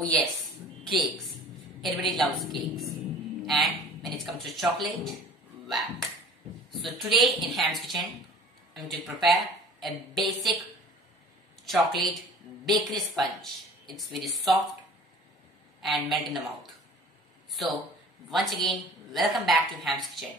Oh yes, cakes. Everybody loves cakes. And when it comes to chocolate, wow. So today in Ham's Kitchen, I'm going to prepare a basic chocolate bakery sponge. It's very soft and melt in the mouth. So once again, welcome back to Ham's Kitchen.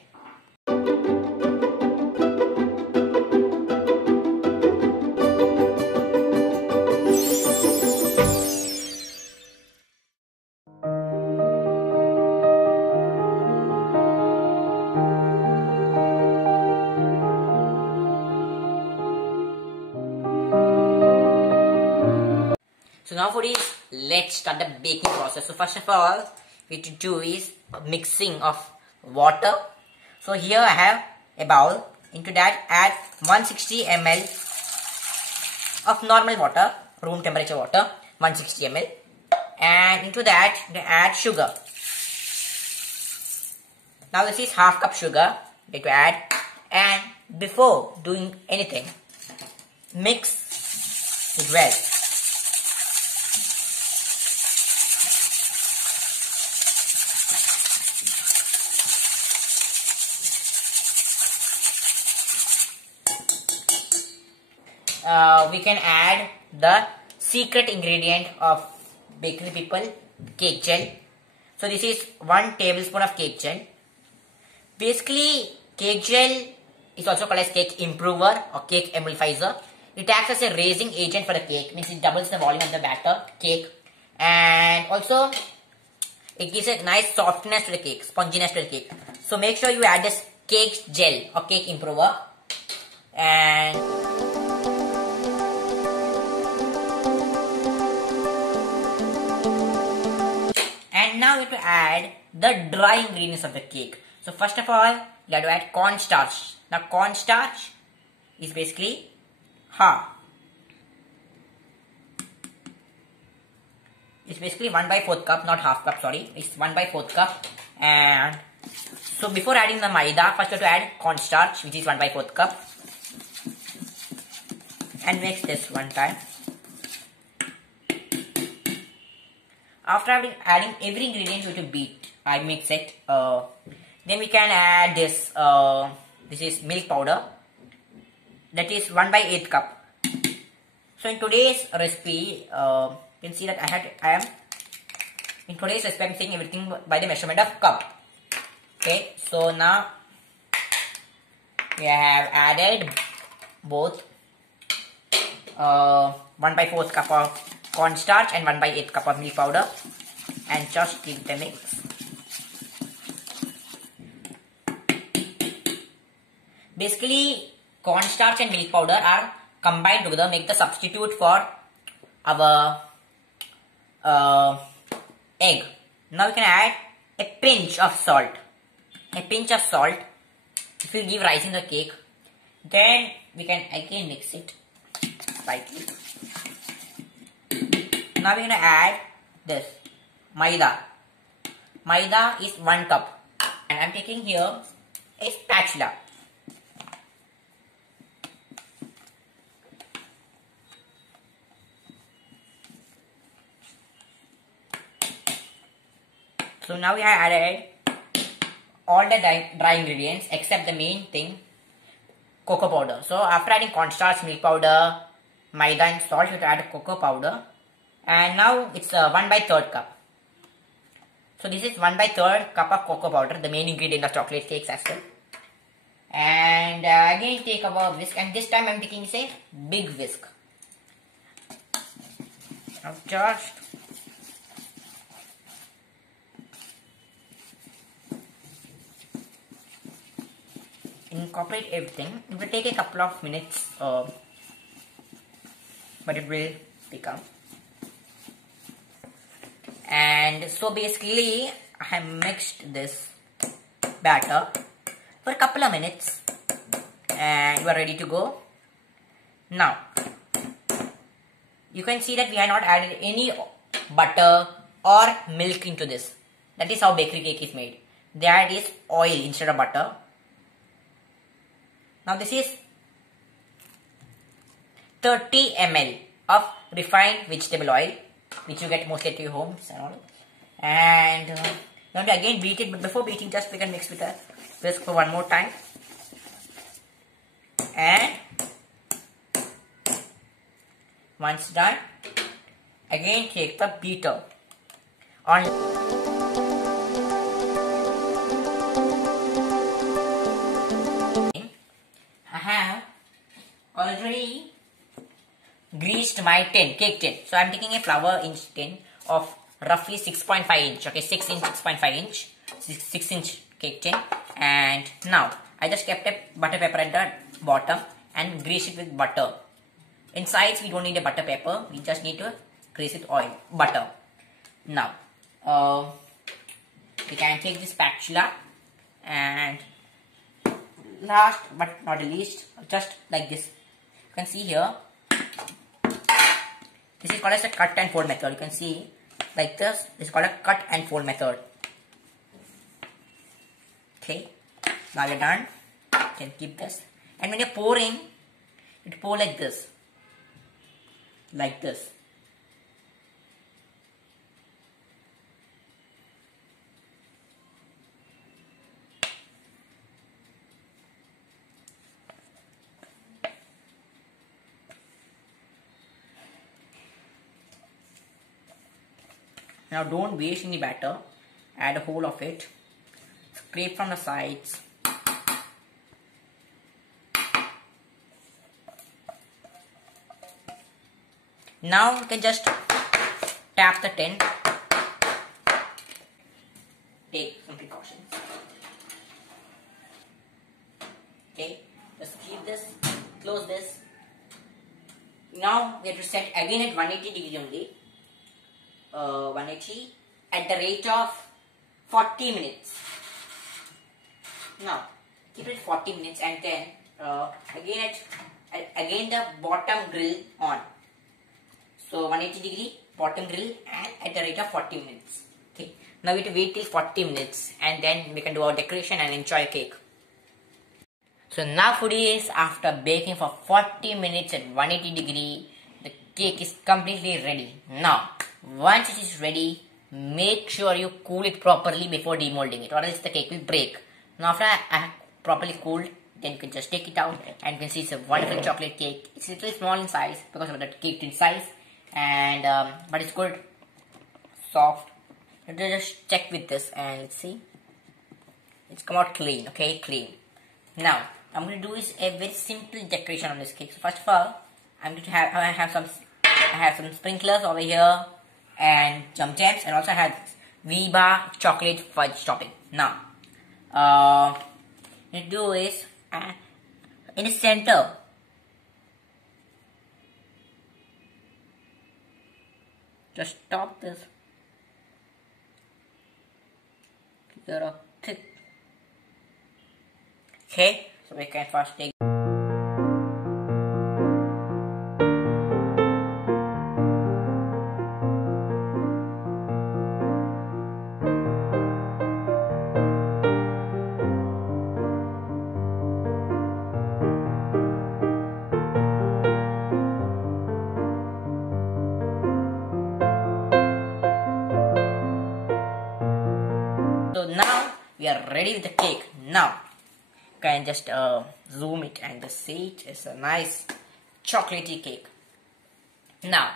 So now for this, let's start the baking process. So first of all, we need to do is mixing of water. So here I have a bowl. Into that add 160 ml of normal water, room temperature water, 160 ml. And into that add sugar. Now this is half cup sugar that to add. And before doing anything, mix it well. We can add the secret ingredient of bakery people, cake gel. So this is 1 tablespoon of cake gel. Basically, cake gel is also called as cake improver or cake emulsifier. It acts as a raising agent for the cake, means it doubles the volume of the batter cake, and also it gives a nice softness to the cake, sponginess to the cake. So make sure you add this cake gel or cake improver. And now we have to add the dry ingredients of the cake. So first of all, you have to add cornstarch. Now cornstarch is basically half. It's basically 1/4 cup, not half cup, sorry. It's 1/4 cup. And so before adding the maida, first you have to add cornstarch, which is 1/4 cup. And mix this one time. After adding every ingredient, you have to beat. I mix it. Then we can add this. This is milk powder. That is 1/8 cup. So in today's recipe, you can see that I am in today's recipe. I'm saying everything by the measurement of cup. Okay. So now we have added both 1/4 cup of cornstarch and 1/8 cup of milk powder, and just give the mix. Basically, cornstarch and milk powder are combined together, make the substitute for our egg. Now we can add a pinch of salt. A pinch of salt. If you give rice in the cake, then we can again mix it slightly. Now we're going to add this maida. Maida is 1 cup. And I'm taking here a spatula. So now we have added all the dry ingredients except the main thing, cocoa powder. So after adding cornstarch, milk powder, maida and salt, you have to add cocoa powder. And now it's 1/3 cup. So this is 1/3 cup of cocoa powder, the main ingredient of chocolate cakes as well. And again take our whisk, and this time I'm taking a big whisk. Now just incorporate everything. It will take a couple of minutes, but it will become. And so basically I have mixed this batter for a couple of minutes, and we are ready to go. Now you can see that we have not added any butter or milk into this. That is how bakery cake is made. That is oil instead of butter. Now this is 30 ml of refined vegetable oil. which you get mostly at your homes and all. And now to again beat it, but before beating, just we can mix with a whisk for one more time. And once done, again take the beater on. I have already greased my cake tin. So I am taking a flour inch tin of roughly 6.5 inch. Okay, 6 inch, 6.5 inch, 6 inch cake tin. And now I just kept a butter paper at the bottom and grease it with butter. In sides we don't need a butter paper. We just need to grease it oil, butter. Now we can take this spatula and last but not the least, just like this. You can see here. This is called as a cut and fold method. You can see like this. This is called a cut and fold method. Okay. Now you're done. You can keep this. And when you're pouring, it pour like this. Like this. Now don't waste any batter. Add a whole of it. Scrape from the sides. Now you can just tap the tin. Take some precautions. Okay, just keep this, close this. Now we have to set again at 180 degrees only. 180 at the rate of 40 minutes. Now keep it 40 minutes and then again the bottom grill on. So 180 degree bottom grill and at the rate of 40 minutes. Okay. Now we have to wait till 40 minutes and then we can do our decoration and enjoy a cake. So now foodies, after baking for 40 minutes at 180 degree, the cake is completely ready. Now once it is ready, make sure you cool it properly before demolding it or else the cake will break. Now after I have properly cooled, then you can just take it out and you can see it's a wonderful chocolate cake. It's a little small in size because of the cake tin size, and but it's good, soft. Let me just check with this and let's see. It's come out clean, okay, clean. Now I'm going to do is a very simple decoration on this cake. So first of all, I'm going to have some sprinklers over here and some gems, and also I have Viva chocolate fudge topping. Now what you do is in the center just top this layer of thick. Okay, so we can first take we are ready with the cake. Now you can just zoom it and just see it's a nice chocolatey cake. Now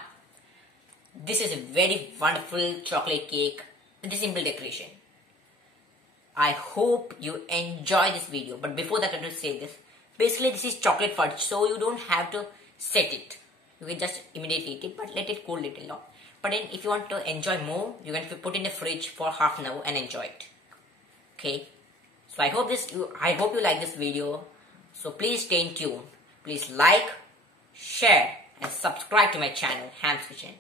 this is a very wonderful chocolate cake with a simple decoration. I hope you enjoy this video, but before that I want to say this. Basically this is chocolate fudge, so you don't have to set it. You can just immediately eat it, but let it cool little long. But then if you want to enjoy more, you can put in the fridge for half an hour and enjoy it. Okay, so I hope you like this video. So please stay tuned. Please like, share and subscribe to my channel, Ham's Kitchen.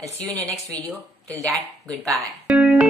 I'll see you in the next video. Till that, goodbye.